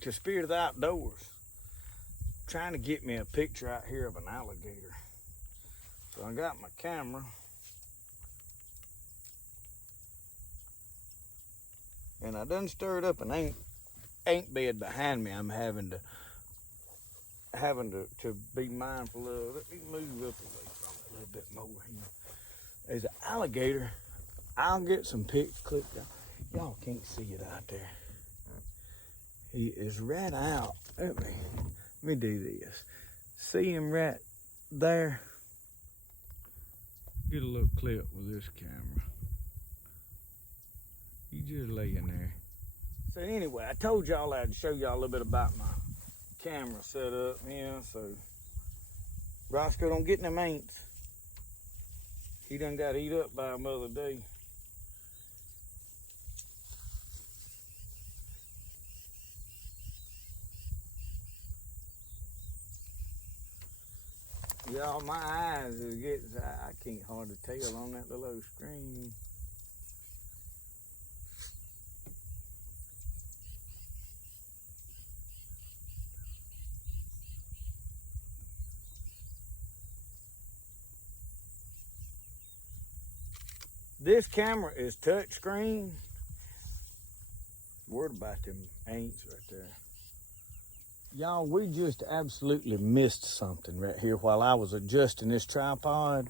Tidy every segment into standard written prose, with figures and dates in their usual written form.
like to spirit of the outdoors. I'm trying to get me a picture out here of an alligator. So I got my camera. And I done stirred up an ink bed behind me. I'm having to be mindful of. Let me move up away from it a little bit more here. There's an alligator. I'll get some pics clipped out. Y'all can't see it out there. He is right out. Let me do this. See him right there? Get a little clip with this camera. He just laying there. So anyway, I told y'all I'd show y'all a little bit about my camera setup here. So Roscoe don't get them ain'ts. He done got eat up by him the other day. Y'all, my eyes is getting, I can't hardly tell on that little screen. This camera is touchscreen. Word about them ain'ts right there. Y'all, we just absolutely missed something right here while I was adjusting this tripod.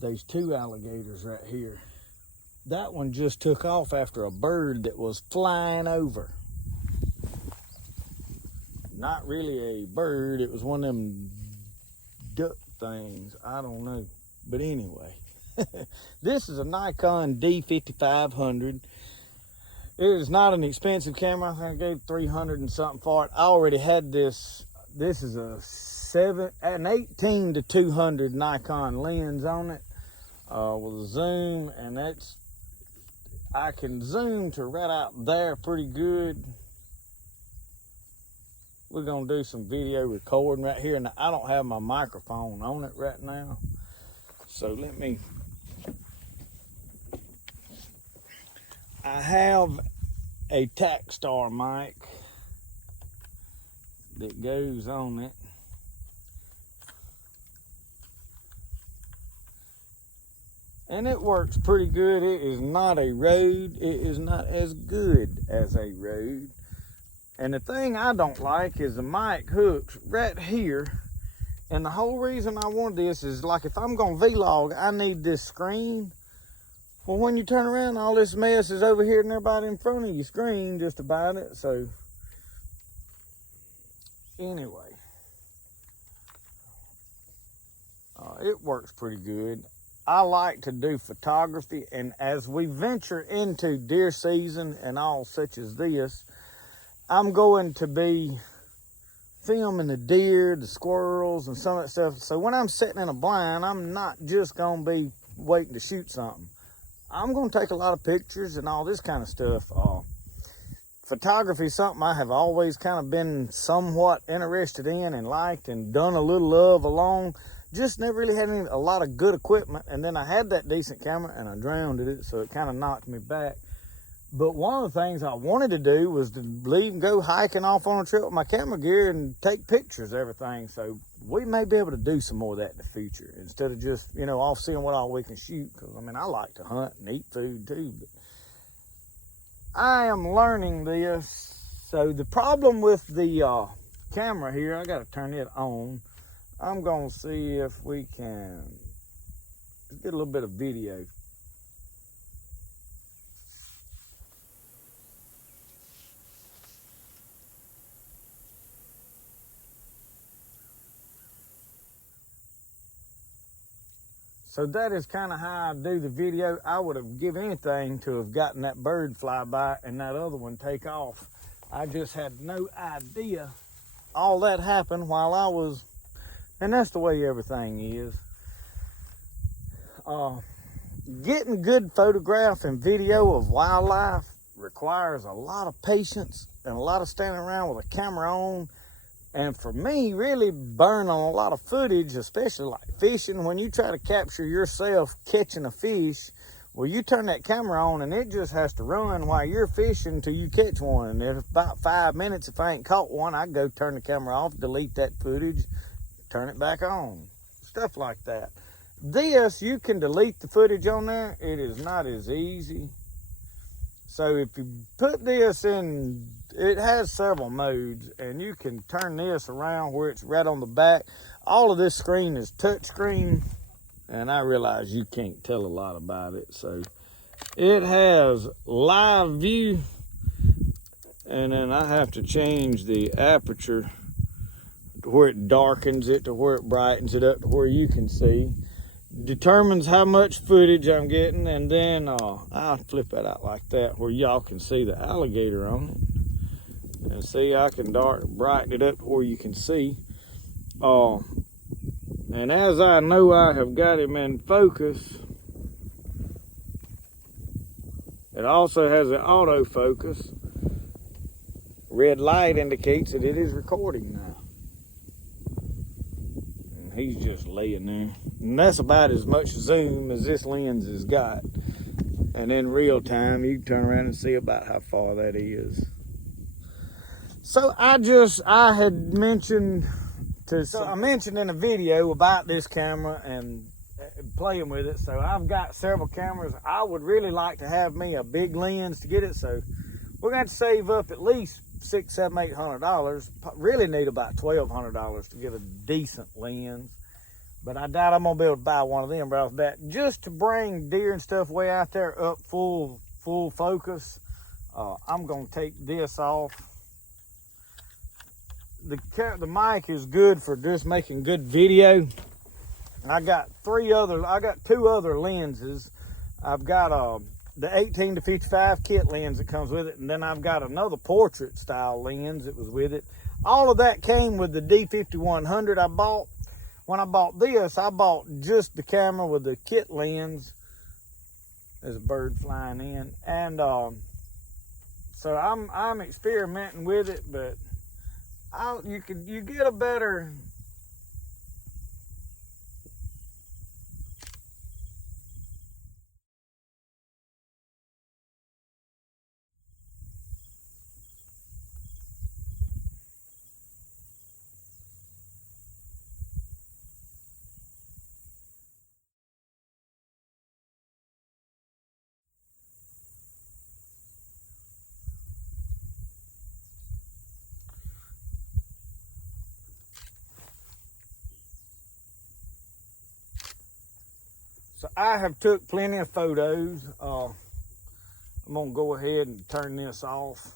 There's two alligators right here. That one just took off after a bird that was flying over. Not really a bird, it was one of them duck things, I don't know. But anyway, this is a Nikon D5500. It is not an expensive camera. I think I gave 300 and something for it. I already had this. This is an 18 to 200 Nikon lens on it with a zoom, and I can zoom to right out there pretty good. We're gonna do some video recording right here, and I don't have my microphone on it right now. So I have a Takstar mic that goes on it. And it works pretty good. It is not a Rode. It is not as good as a Rode. And the thing I don't like is the mic hooks right here. And the whole reason I want this is, like, if I'm gonna vlog, I need this screen. Well, when you turn around, all this mess is over here and everybody in front of your screen just about it. So anyway, it works pretty good. I like to do photography, and as we venture into deer season and all such as this, I'm going to be filming the deer, the squirrels, and some of that stuff. So when I'm sitting in a blind, I'm not just gonna be waiting to shoot something. I'm gonna take a lot of pictures and all this kind of stuff. Photography is something I have always kind of been somewhat interested in and liked and done a little of along. Just never really had a lot of good equipment. And then I had that decent camera and I drowned it, so it kind of knocked me back. But one of the things I wanted to do was to leave and go hiking off on a trip with my camera gear and take pictures of everything. So we may be able to do some more of that in the future instead of just, off seeing what all we can shoot. Because, I like to hunt and eat food too. But I am learning this. So the problem with the camera here, I got to turn it on. I'm going to see if we can get a little bit of video. So that is kind of how I do the video. I would have given anything to have gotten that bird fly by and that other one take off. I just had no idea all that happened while I was, and that's the way everything is. Getting good photograph and video of wildlife requires a lot of patience and a lot of standing around with a camera on. And for me, really burn on a lot of footage, especially like fishing. When you try to capture yourself catching a fish Well, you turn that camera on and it just has to run while you're fishing till you catch one. And in about 5 minutes, if I ain't caught one, I go turn the camera off, delete that footage, turn it back on. Stuff like that. This, you can delete the footage on there. It is not as easy. So if you put this in, it has several modes, and you can turn this around where it's right on the back. All of this screen is touch screen, and I realize you can't tell a lot about it. So it has live view, and then I have to change the aperture to where it darkens it, to where it brightens it up, to where you can see. Determines how much footage I'm getting, and then I'll flip that out like that where y'all can see the alligator on it. And see, I can brighten it up to where you can see. And as I know I have got him in focus, it also has an autofocus. Red light indicates that it is recording now. And he's just laying there. And that's about as much zoom as this lens has got. And in real time, you can turn around and see about how far that is. So I had mentioned I mentioned in a video about this camera and playing with it. So I've got several cameras. I would really like to have me a big lens to get it. So we're going to have to save up at least $600, $700, $800. Really need about $1,200 to get a decent lens. But I doubt I'm gonna be able to buy one of them right off the bat. Just to bring deer and stuff way out there up full focus, I'm gonna take this off. The mic is good for just making good video. I got two other lenses. I've got the 18 to 55 kit lens that comes with it, and then I've got another portrait style lens that was with it. All of that came with the D5100 I bought. When I bought this, I bought just the camera with the kit lens. There's a bird flying in. And so I'm experimenting with it, but you get a better So I have took plenty of photos. I'm gonna go ahead and turn this off.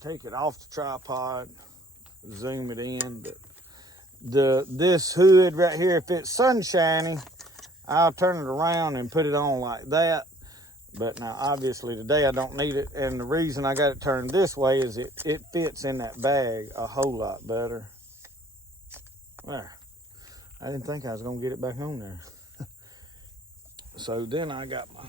Take it off the tripod, zoom it in. But this hood right here, if it's sunshiny, I'll turn it around and put it on like that. But now obviously today I don't need it. And the reason I got it turned this way is it fits in that bag a whole lot better. There. I didn't think I was gonna get it back on there. So then I got my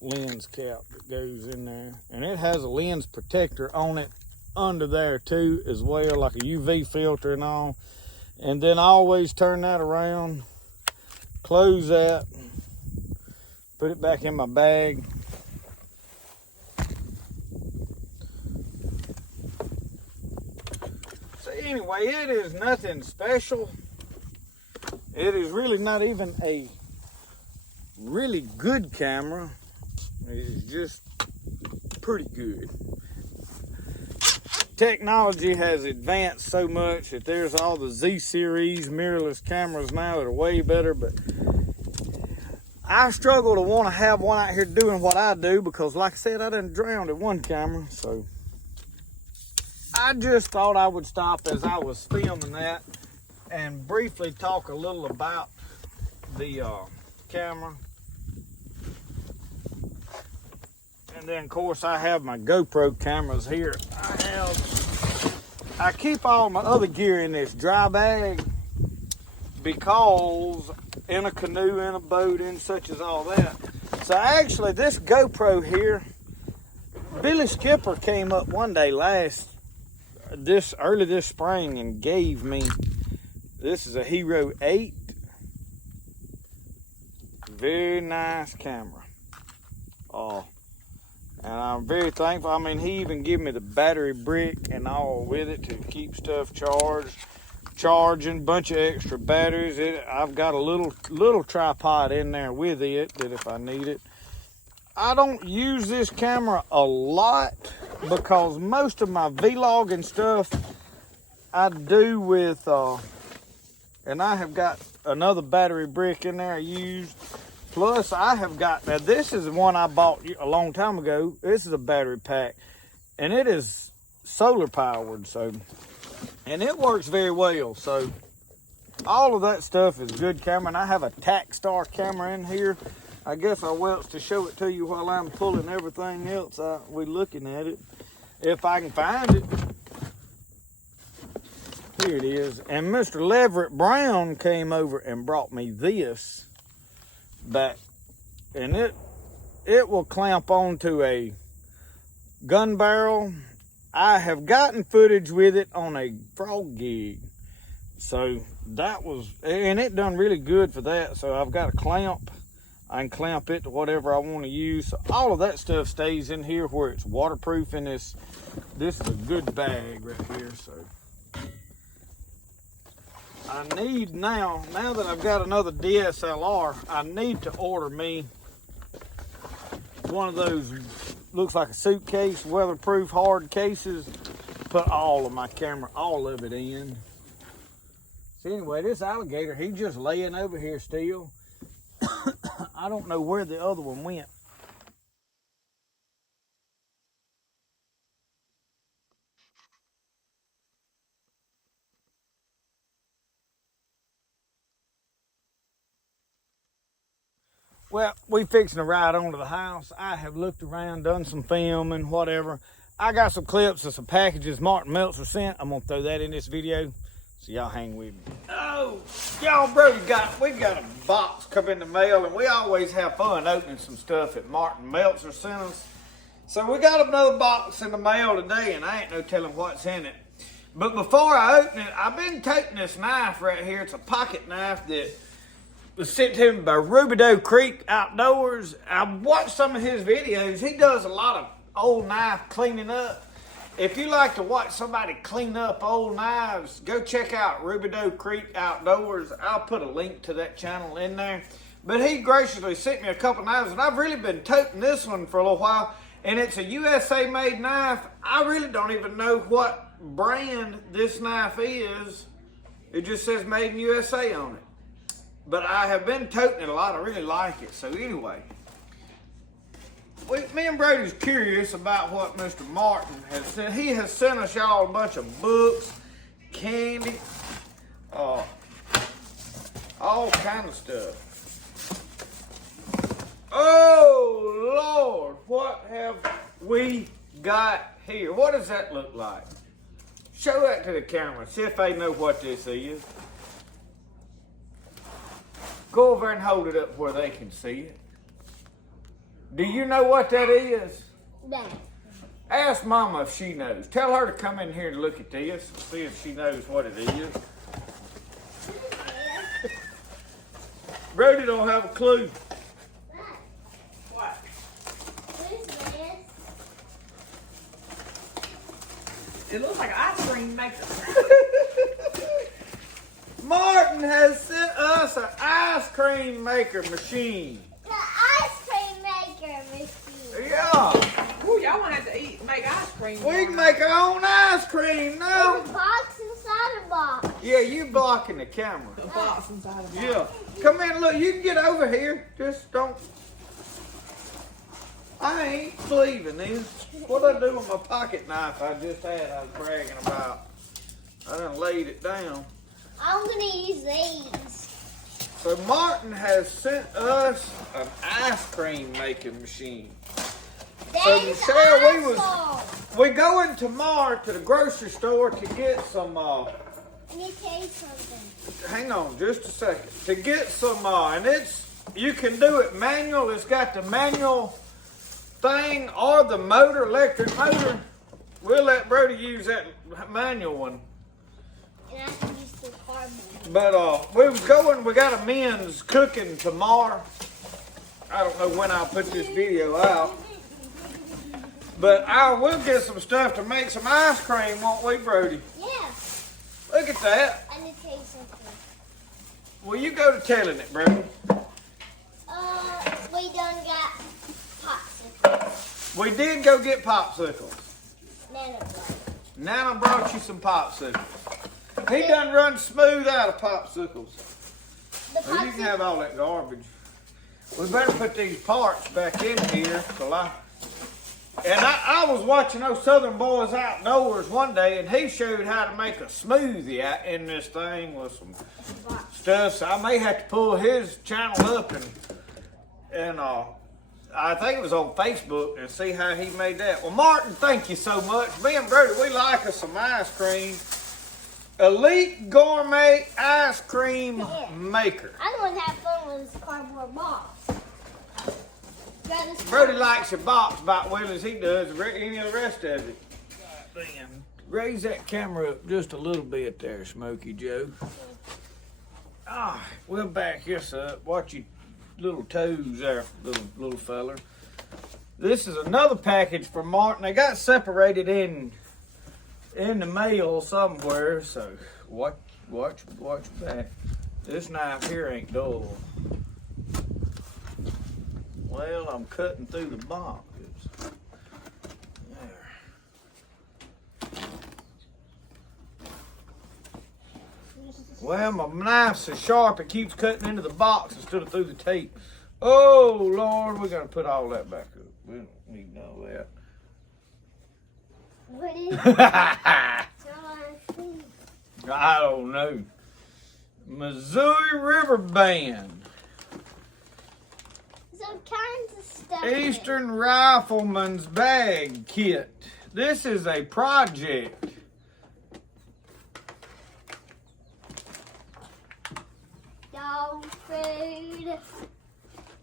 lens cap that goes in there, and it has a lens protector on it under there too as well, like a UV filter and all. And then I always turn that around, close that, put it back in my bag. So anyway, it is nothing special. It is really not even a really good camera. It is just pretty good. Technology has advanced so much that there's all the Z series mirrorless cameras now that are way better, but I struggle to want to have one out here doing what I do because, like I said, I done drowned in one camera. So I just thought I would stop as I was filming that and briefly talk a little about the camera. And then of course I have my GoPro cameras here. I keep all my other gear in this dry bag because in a canoe, in a boat, in such as all that. So actually this GoPro here, Billy Skipper came up one day early this spring and gave me, this is a Hero 8. very nice camera. And I'm very thankful. I mean, he even gave me the battery brick and all with it to keep stuff charged. Charging, bunch of extra batteries. I've got a little tripod in there with it that if I need it. I don't use this camera a lot because most of my vlogging stuff I do with, and I have got another battery brick in there I used. Plus I have got, now this is the one I bought a long time ago. This is a battery pack and it is solar powered, so, and it works very well. So all of that stuff is good camera. And I have a Takstar camera in here. I guess I'll wait to show it to you while I'm pulling everything else. We're looking at it. If I can find it. Here it is. And Mr. Leverett Brown came over and brought me this back. And it will clamp onto a gun barrel. I have gotten footage with it on a frog gig. So that was, and it done really good for that. So I've got a clamp. I can clamp it to whatever I want to use. So all of that stuff stays in here where it's waterproof in this. This is a good bag right here. So I need now that I've got another DSLR, I need to order me one of those, looks like a suitcase, weatherproof hard cases. Put all of my camera, all of it in. So anyway, this alligator, he's just laying over here still. I don't know where the other one went. Well, we fixing to ride on to the house. I have looked around, done some filming, whatever. I got some clips of some packages Martin Meltzer sent. I'm gonna throw that in this video, so y'all hang with me. Oh, y'all, bro, we got a box come in the mail, and we always have fun opening some stuff that Martin Meltzer sent us. So we got another box in the mail today, and I ain't no telling what's in it. But before I open it, I've been taking this knife right here. It's a pocket knife that was sent to me by Rubidoux Creek Outdoors. I watched some of his videos. He does a lot of old knife cleaning up. If you like to watch somebody clean up old knives, go check out Rubidoux Creek Outdoors. I'll put a link to that channel in there. But he graciously sent me a couple knives, and I've really been toting this one for a little while. And it's a USA made knife. I really don't even know what brand this knife is. It just says made in USA on it. But I have been toting it a lot. I really like it. So anyway, me and Brody's curious about what Mr. Martin has sent. He has sent us y'all a bunch of books, candy, all kind of stuff. Oh Lord, what have we got here? What does that look like? Show that to the camera. See if they know what this is. Go over and hold it up where they can see it. Do you know what that is? No. Ask Mama if she knows. Tell her to come in here and look at this and see if she knows what it is. Brody don't have a clue. What? What is this? It looks like an ice cream maker. Martin has sent us an ice cream maker machine. The ice cream maker machine. Yeah. Ooh, y'all want to make ice cream. We can make our own ice cream now. There's a box inside a box. Yeah, you blocking the camera. A box inside of it. Yeah. Come in, look, you can get over here. Just don't. I ain't believing this. What'd I do with my pocket knife I just had I was bragging about? I done laid it down. I'm gonna use these. So Martin has sent us an ice cream making machine. So Michelle, we going tomorrow to the grocery store to get some. Let me tell you something. Hang on, just a second. To get some, and you can do it manual. It's got the manual thing or the motor, electric motor. We'll let Brody use that manual one. And I can use the carbon. But we got a men's cooking tomorrow. I don't know when I'll put this video out. But I will get some stuff to make some ice cream, won't we, Brody? Yeah. Look at that. I need to tell you something. Well, you go to telling it, Brody. We done got popsicles. We did go get popsicles. Nana brought. Nana brought you some popsicles. He done run smooth out of popsicles. The Well, you can have all that garbage. We better put these parts back in here. I was watching those Southern Boys Outdoors one day, and he showed how to make a smoothie out in this thing with some stuff. So I may have to pull his channel up and I think it was on Facebook and see how he made that. Well, Martin, thank you so much. Me and Brody, we like us some ice cream. Elite Gourmet Ice Cream Maker. I don't want to have fun with this cardboard box. Brody likes your box about well as he does any of the rest of it. Damn. Raise that camera up just a little bit there, Smokey Joe. We'll back this up. Watch your little toes there, little feller. This is another package from Martin. They got separated in the mail somewhere, so watch back. This knife here ain't dull. Well, I'm cutting through the box. There. Well, my knife's so sharp it keeps cutting into the box instead of through the tape. Oh, Lord, we got to put all that back up. We don't need none of that. What is it? I don't know. Missouri River Band. Some kinds of stuff. Eastern Rifleman's Bag Kit. This is a project. Dog food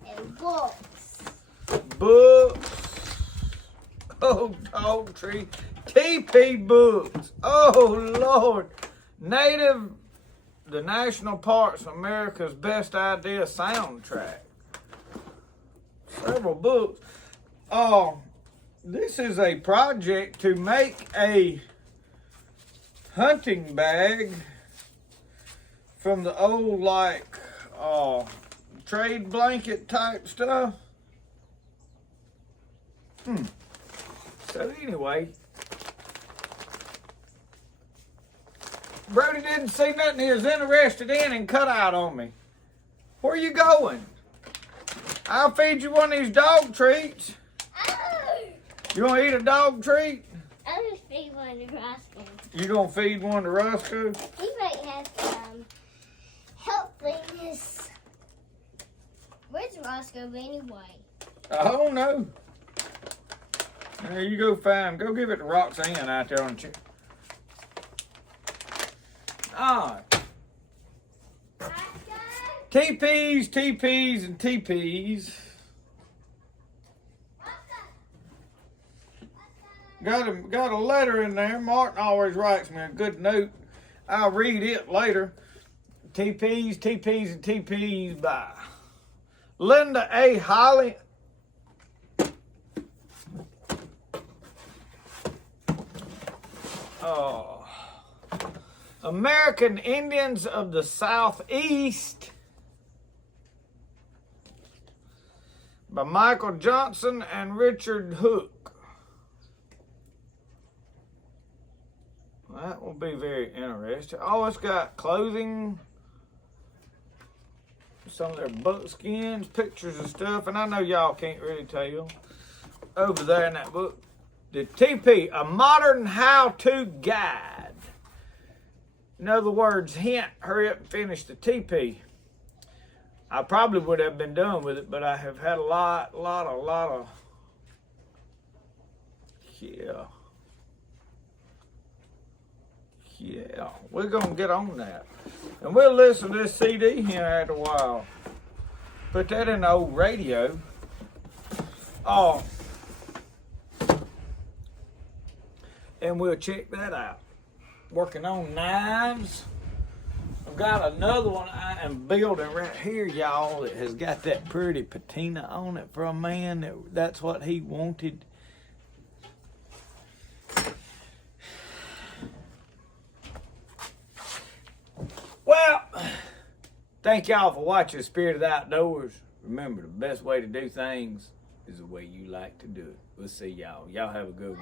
and books. Books. Oh, dog tree. TP books. Oh, Lord. The National Parks America's Best Idea soundtrack. Several books. This is a project to make a hunting bag from the old, trade blanket type stuff. So anyway, Brody didn't see nothing he was interested in and cut out on me. Where you going? I'll feed you one of these dog treats. Oh! You want to eat a dog treat? I'm going to feed one to Roscoe. You going to feed one to Roscoe? He might have some health things. Where's Roscoe anyway? I don't know. There you go find him. Go give it to Roxanne out there on the chair. All right. TPs, and TPs. Got a letter in there. Martin always writes me a good note. I'll read it later. TPs, and TPs by Linda A. Holly. American Indians of the Southeast by Michael Johnson and Richard Hook. That will be very interesting. Oh, it's got clothing, some of their buckskins, pictures and stuff, and I know y'all can't really tell. Over there in that book, the TP, a modern how-to guide. In other words, hint, hurry up and finish the TP. I probably would have been done with it, but I have had a lot of, yeah, we're going to get on that. And we'll listen to this CD here after a while. Put that in the old radio. And we'll check that out. Working on knives. I've got another one I am building right here, y'all, that has got that pretty patina on it for a man. That's what he wanted. Well, thank y'all for watching Spirit of the Outdoors. Remember, the best way to do things is the way you like to do it. We'll see y'all. Y'all have a good one.